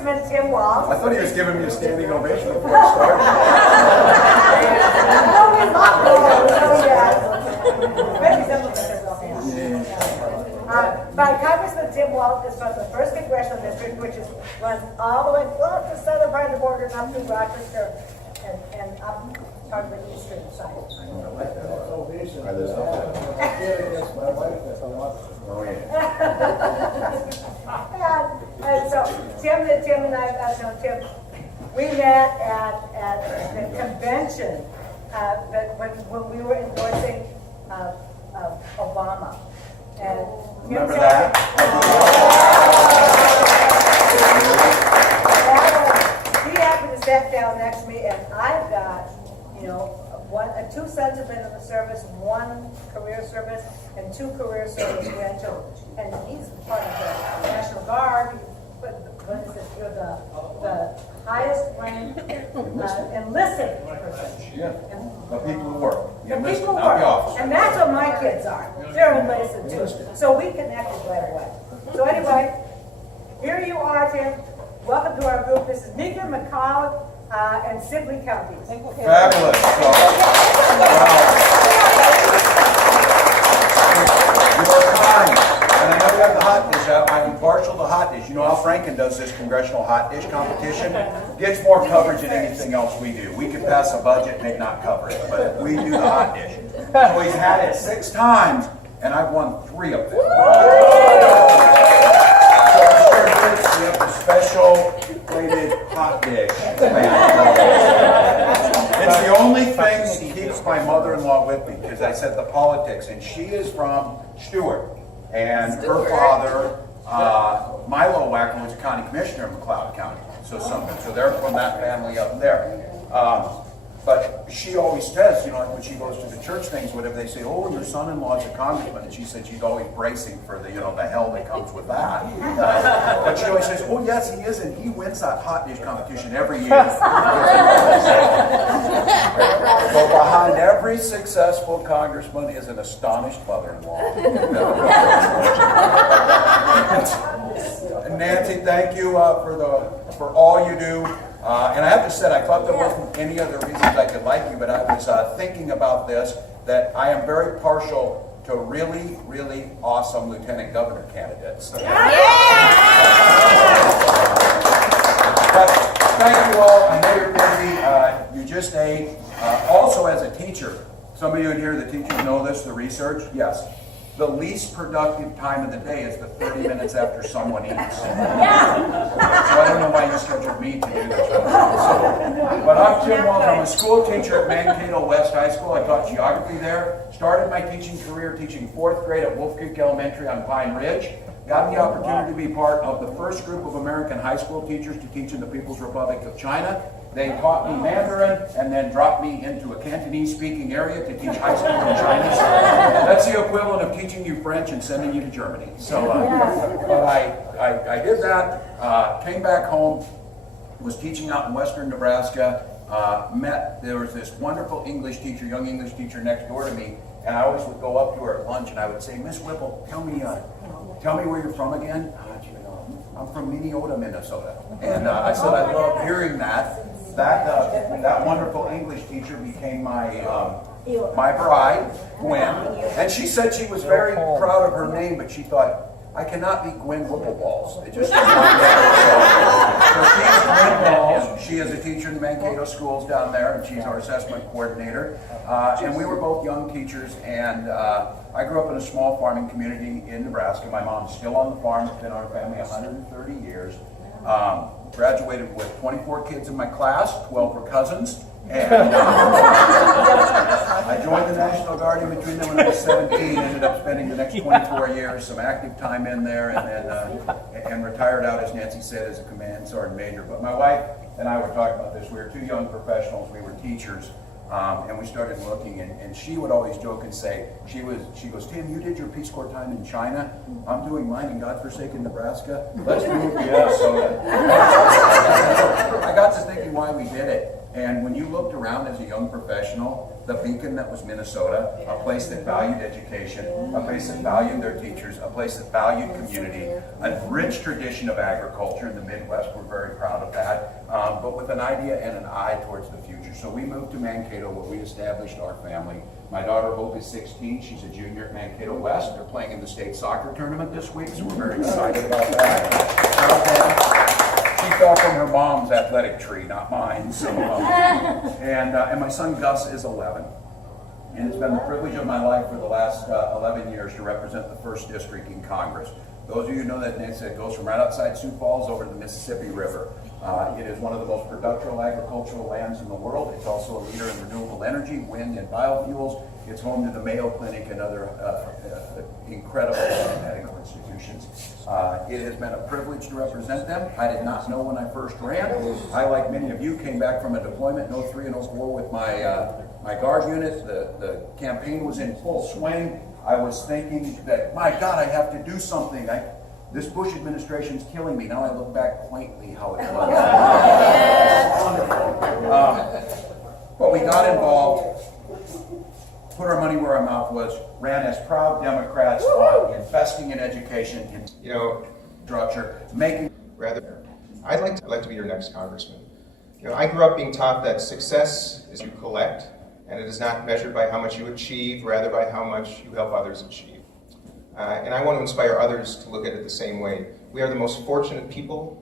Congressman Tim Walz. I thought he was giving me a standing ovation before I started. No, we love Walz. Oh, yes. But Congressman Tim Walz is from the 1st Congressional District, which runs all the way close to the southern part of the border and up to Rochester and up part of the eastern side. Oh, yeah. And so Tim and I, Tim, we met at the convention when we were endorsing Obama. And Remember that? He happened to sit down next to me, and I've got, two sons have been in the service, 1 career service, and 2 career service grandchildren. And he's part of the National Guard. You're the highest ranked enlisted person. Yeah. The people who work. The people who work. And that's what my kids are. They're enlisted too. So we connected right away. So anyway, here you are, Tim. Welcome to our group. This is Meeker, McCall, and Sibley counties. Fabulous. You're kind. And I know you have the hot dish. I'm impartial to hot dish. You know how Franken does this congressional hot dish competition? Gets more coverage than anything else we do. We could pass a budget and they'd not cover it, but we do the hot dish. So he's had it 6 times, and I've won 3 of them. So we have a special plated hot dish. It's the only thing that keeps my mother-in-law with me, because I said the politics, and she is from Stewart. And her father, Milo Wacker, was a county commissioner in McLeod County. So they're from that family up there. But she always says, when she goes to the church things, whatever, they say, oh, your son-in-law is a congressman. And she said she's always bracing for the hell that comes with that. But she always says, oh, yes, he is, and he wins that hot dish competition every year. But behind every successful congressman is an astonished mother-in-law. And Nancy, thank you for all you do. And I have to say, I thought there wasn't any other reasons I could like you, but I was thinking about this, that I am very partial to really, really awesome lieutenant governor candidates. But thank you all. I know you're busy. You just ate. Also, as a teacher, some of you in here, the teachers know this, the research. Yes. The least productive time of the day is the 30 minutes after someone eats. So I don't know why you scheduled me to do this. But I'm Tim Walz. I'm a school teacher at Mankato West High School. I taught geography there. Started my teaching career teaching 4th grade at Wolf Creek Elementary on Pine Ridge. Got the opportunity to be part of the first group of American high school teachers to teach in the People's Republic of China. They taught me Mandarin and then dropped me into a Cantonese-speaking area to teach high school in Chinese. That's the equivalent of teaching you French and sending you to Germany. So, but I did that, came back home, was teaching out in western Nebraska, there was this wonderful English teacher, young English teacher next door to me, and I always would go up to her at lunch and I would say, Miss Whipple, tell me where you're from again. I'm from Minnesota, Minnesota. And I said I love hearing that. That wonderful English teacher became my bride, Gwen. And she said she was very proud of her name, but she thought, I cannot be Gwen Whipple-Walz. It just doesn't work so she's Gwen Walz. She is a teacher in the Mankato schools down there, and she's our assessment coordinator. And we were both young teachers, and I grew up in a small farming community in Nebraska. My mom's still on the farm. It's been our family 130 years. Graduated with 24 kids in my class, 12 were cousins. And I joined the National Guard in between them when I was 17, ended up spending the next 24 years, some active time in there, and then and retired out, as Nancy said, as a command sergeant major. But my wife and I were talking about this. We were 2 young professionals. We were teachers. And we started looking, and she would always joke and say, she goes, Tim, you did your Peace Corps time in China. I'm doing mine in godforsaken Nebraska. Let's move to Minnesota. I got to thinking why we did it. And when you looked around as a young professional, the beacon that was Minnesota, a place that valued education, a place that valued their teachers, a place that valued community, a rich tradition of agriculture in the Midwest. We're very proud of that, but with an idea and an eye towards the future. So we moved to Mankato where we established our family. My daughter Hope is 16. She's a junior at Mankato West. They're playing in the state soccer tournament this week, so we're very excited about that. She fell from her mom's athletic tree, not mine. So, and my son Gus is 11. And it's been the privilege of my life for the last 11 years to represent the 1st District in Congress. Those of you who know that it goes from right outside Sioux Falls over to the Mississippi River. It is one of the most productive agricultural lands in the world. It's also a leader in renewable energy, wind, and biofuels. It's home to the Mayo Clinic and other incredible medical institutions. It has been a privilege to represent them. I did not know when I first ran. I, like many of you, came back from a deployment in 03 and 04 with my guard unit. The campaign was in full swing. I was thinking that, my God, I have to do something. This Bush administration's killing me. Now I look back quaintly how it was. But we got involved, put our money where our mouth was, ran as proud Democrats on investing in education, in structure, making rather. I'd like to be your next congressman. I grew up being taught that success is you collect, and it is not measured by how much you achieve, rather by how much you help others achieve. And I want to inspire others to look at it the same way. We are the most fortunate people